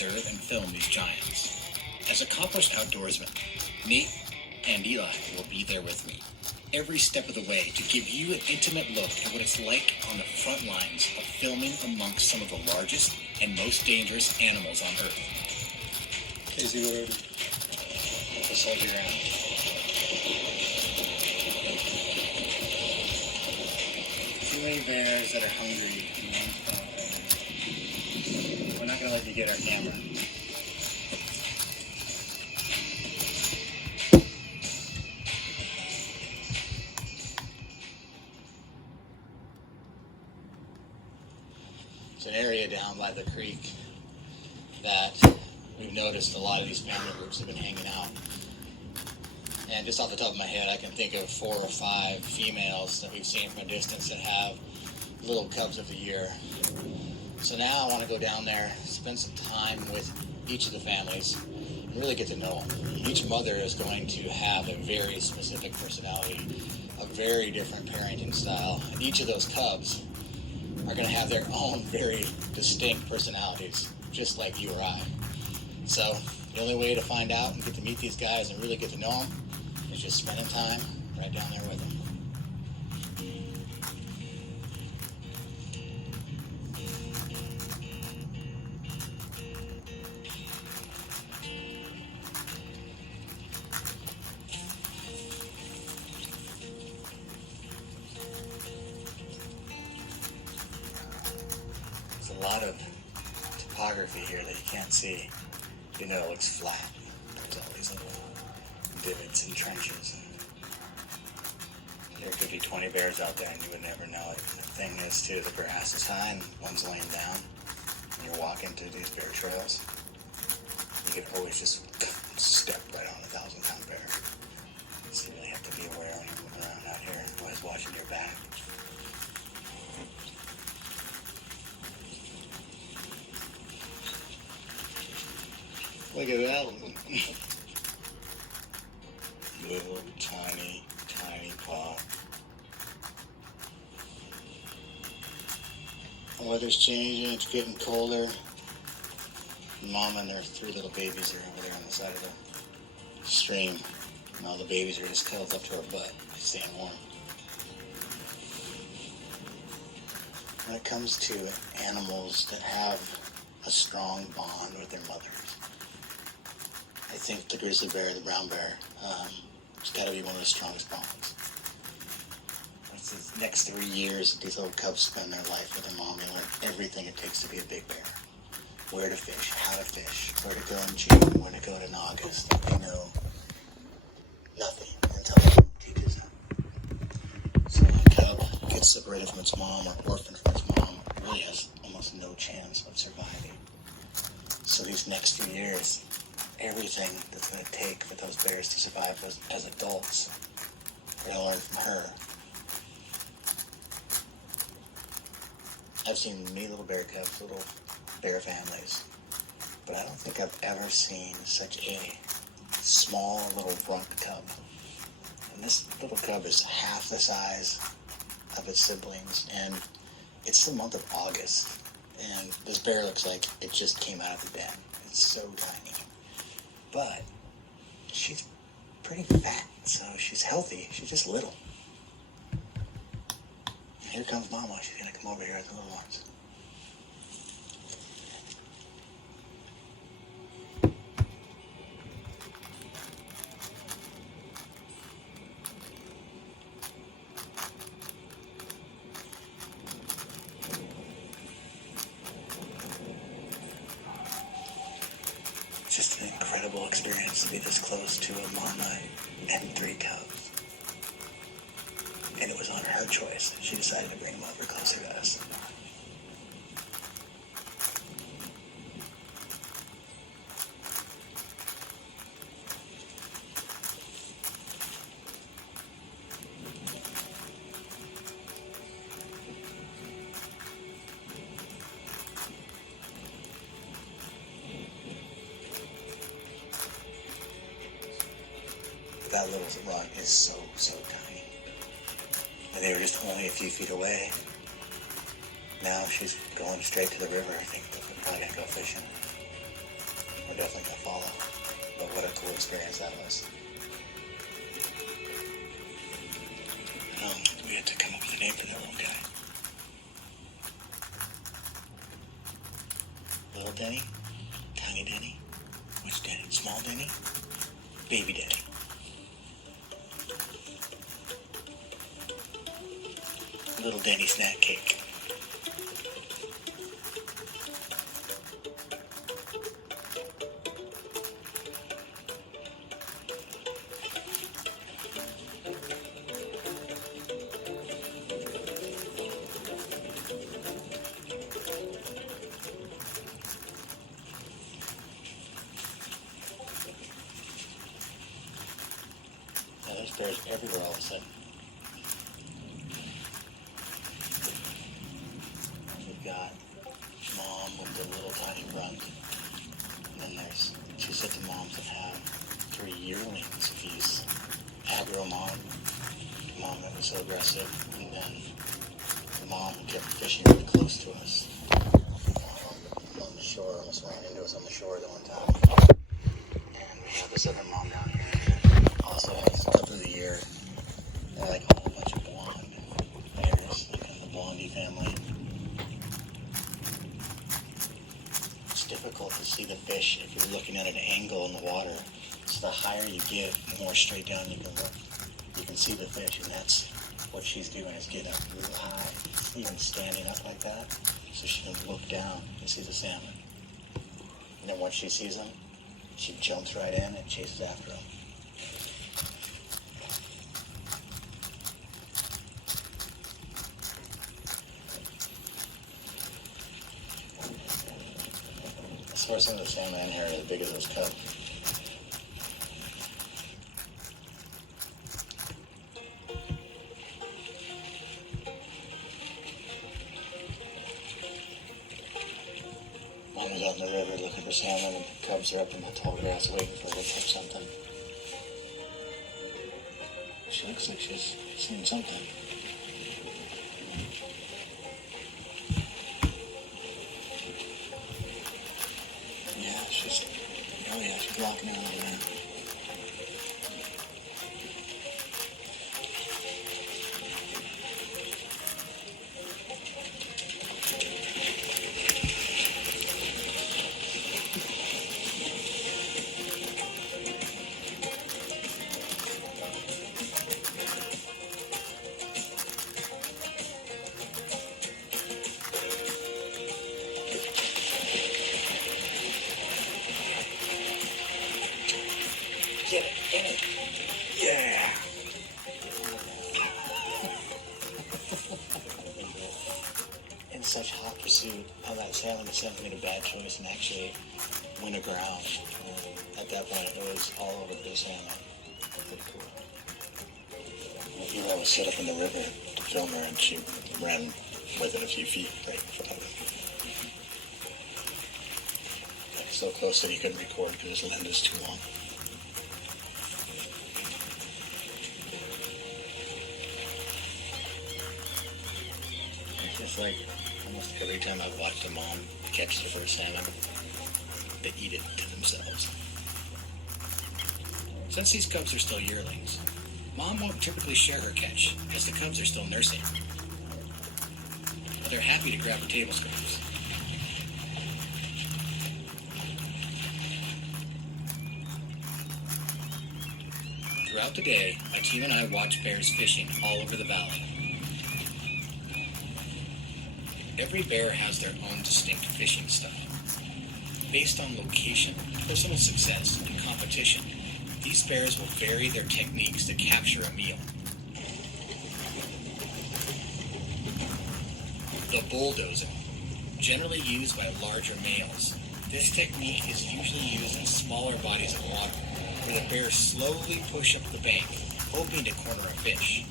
observe and film these giants. As accomplished outdoorsmen, Nate and Eli will be there with me every step of the way to give you an intimate look at what it's like on the front lines of filming amongst some of the largest and most dangerous animals on Earth. Casey, whatever. Just hold your ground. Too many bears that are hungry in one spot. We're not going to let you get our camera. It's an area down by the creek that we've noticed a lot of these family groups have been hanging out. And just off the top of my head, I can think of 4 or 5 females that we've seen from a distance that have little cubs of the year. So now I want to go down there, spend some time with each of the families, and really get to know them. Each mother is going to have a very specific personality, a very different parenting style, and each of those cubs are going to have their own very distinct personalities, just like you or I. So the only way to find out and get to meet these guys and really get to know them is just spending time right down there with them. There's a lot of topography here that you can't see. You know it looks flat. There's all these little divots and trenches. There could be 20 bears out there and you would never know it. The thing is too, the grass is high and one's laying down and you're walking through these bear trails. You could always just step right on a 1,000-pound bear. So you really have to be aware when you're moving around out here. Always watching your back. Look at that one. Little tiny paw. The weather's changing, it's getting colder. Mom and their 3 little babies are over there on the side of the stream. And all the babies are just cuddled up to her butt, staying warm. When it comes to animals that have a strong bond with their mothers, I think the grizzly bear, the brown bear, it's got to be one of the strongest bonds. It's the next 3 years that these little cubs spend their life with their mom. They learn everything it takes to be a big bear. Where to fish, how to fish, where to go in June, where to go in August. They know nothing until someone teaches them. So when a cub gets separated from its mom or orphaned from its mom, it really has almost no chance of surviving. So these next few years, everything that's going to take for those bears to survive as adults, we're going to learn from her. I've seen many little bear cubs, little bear families, but I don't think I've ever seen such a small little rump cub. And this little cub is half the size of its siblings, and it's the month of August, and this bear looks like it just came out of the den. It's so tiny. But she's pretty fat, so she's healthy. She's just little. Here comes Mama. She's going to come over here with the little ones. Just an incredible experience to be this close to a mama and 3 cubs. And it was on her choice. She decided to bring them over closer to us. That little rock is so tiny. And they were just only a few feet away. Now she's going straight to the river. I think they're probably gonna go fishing. we're definitely going to follow. But what a cool experience that was. We had to come up with a name for that little guy. Little Denny? Tiny Denny? Which Denny? Small Denny? Baby Denny. Little Denny snack cake. Now there's bears everywhere all of a sudden. We've got mom with the little tiny runt. And then there's two sets of moms that have 3 yearlings apiece. Aggro mom, the mom that was so aggressive, and then the mom who kept fishing really close to us. On the shore, almost ran into us on the shore the one time. And we have this other mom down here. Also has cubs of the year. They're like a whole bunch of blonde bears, like in the Blondie family. It's difficult to see the fish if you're looking at an angle in the water. So the higher you get, the more straight down you can look. You can see the fish, and that's what she's doing, is getting up really high, even standing up like that, so she can look down and see the salmon. And then once she sees them, she jumps right in and chases after them. I swear some of the salmon in here are as big as those cubs. Mom was out in the river looking for salmon, and the cubs are up in the tall grass waiting for her to catch something. She looks like she's seen something. Yeah, she's blocking out over there. Get it, in it. Yeah. In such hot pursuit of that salmon, the salmon made a bad choice and actually went aground. At that point, it was all over the salmon. Pretty cool. Eli was set up in the river to film her, and she ran within a few feet right in front of him. So close that he couldn't record because his lens is too long. It's like almost every time I've watched a mom catch the first salmon, they eat it to themselves. Since these cubs are still yearlings, mom won't typically share her catch, as the cubs are still nursing. But they're happy to grab her table scraps. Throughout the day, my team and I watch bears fishing all over the valley. Every bear has their own distinct fishing style. Based on location, personal success, and competition, these bears will vary their techniques to capture a meal. The bulldozer, generally used by larger males. This technique is usually used in smaller bodies of water, where the bears slowly push up the bank, hoping to corner a fish.